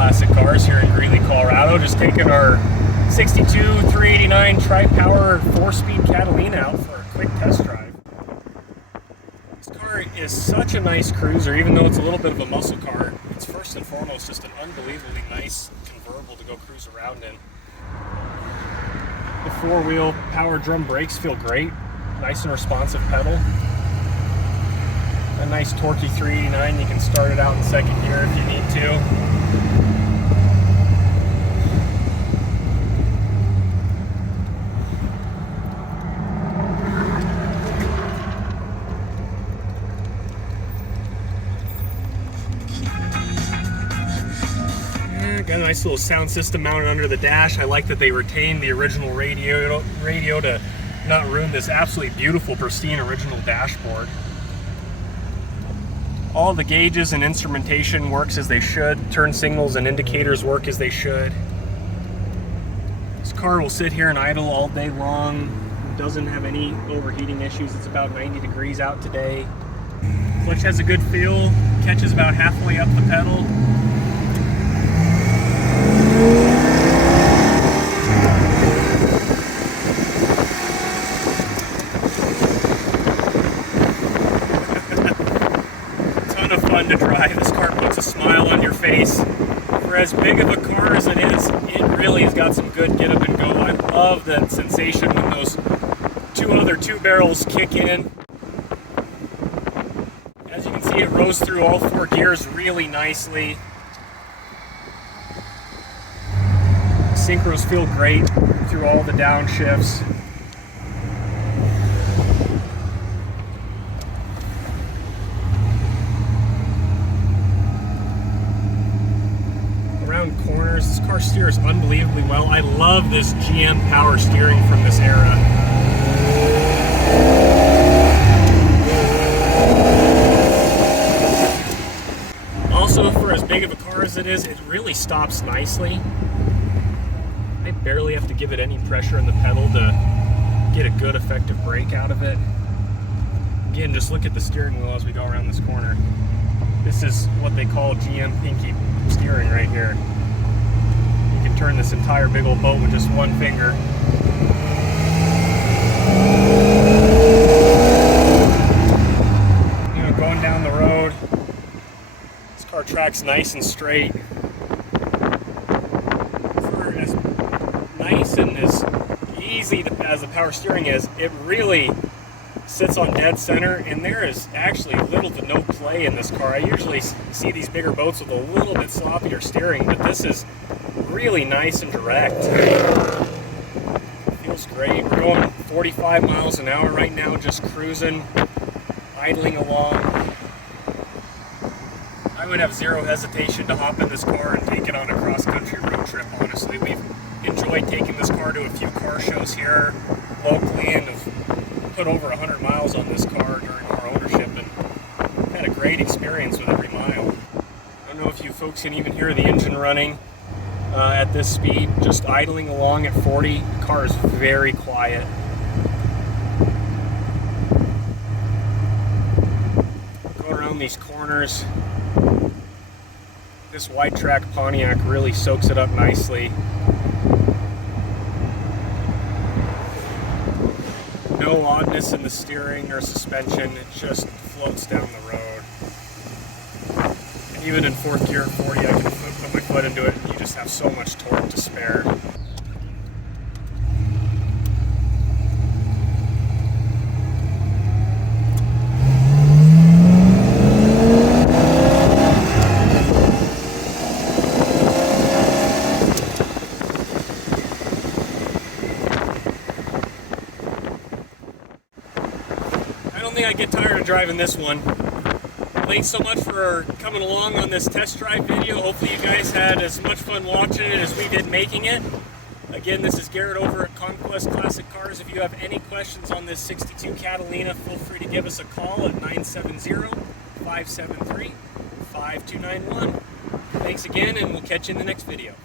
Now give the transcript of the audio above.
Classic Cars here in Greeley, Colorado. Just taking our 62 389 tri-power 4-speed Catalina out for a quick test drive. This car is such a nice cruiser, even though it's a little bit of a muscle car. It's first and foremost just an unbelievably nice convertible to go cruise around in. The 4-wheel power drum brakes feel great, nice and responsive pedal. A nice torquey 389, you can start it out in second gear if you need to. Got a nice little sound system mounted under the dash. I like that they retained the original radio to not ruin this absolutely beautiful, pristine original dashboard. All the gauges and instrumentation works as they should. Turn signals and indicators work as they should. This car will sit here and idle all day long. It doesn't have any overheating issues. It's about 90 degrees out today. Clutch has a good feel. Catches about halfway up the pedal. Fun to drive. This car puts a smile on your face. For as big of a car as it is, it really has got some good get up and go. I love that sensation when those two barrels kick in. As you can see, it rose through all 4 gears really nicely. Synchros feel great through all the downshifts. Corners, this car steers unbelievably well. I love this GM power steering from this era. Also, for as big of a car as it is, it really stops nicely. I barely have to give it any pressure in the pedal to get a good effective brake out of it. Again, just look at the steering wheel as we go around this corner. This is what they call GM pinky steering right here. You can turn this entire big old boat with just one finger. You know, going down the road, this car tracks nice and straight. For as nice and as easy as the power steering is, it really sits on dead center, and there is actually little to no play in this car. I usually see these bigger boats with a little bit sloppier steering, but this is really nice and direct. Feels great. We're going 45 miles an hour right now, just cruising, idling along. I would have zero hesitation to hop in this car and take it on a cross-country road trip, honestly. We've enjoyed taking this car to a few car shows here locally and have put over 100 miles on this car during our ownership and had a great experience with every mile. I don't know if you folks can even hear the engine running at this speed, just idling along at 40. The car is very quiet. Going around these corners, this wide track Pontiac really soaks it up nicely. No oddness in the steering or suspension, it just floats down the road. And even in 4th gear at 40, I can put my foot into it and you just have so much torque to spare. I don't think I get tired of driving this one. Thanks so much for coming along on this test drive video. Hopefully you guys had as much fun watching it as we did making it. Again, this is Garrett over at Conquest Classic Cars. If you have any questions on this 62 Catalina, feel free to give us a call at 970-573-5291. Thanks again, and we'll catch you in the next video.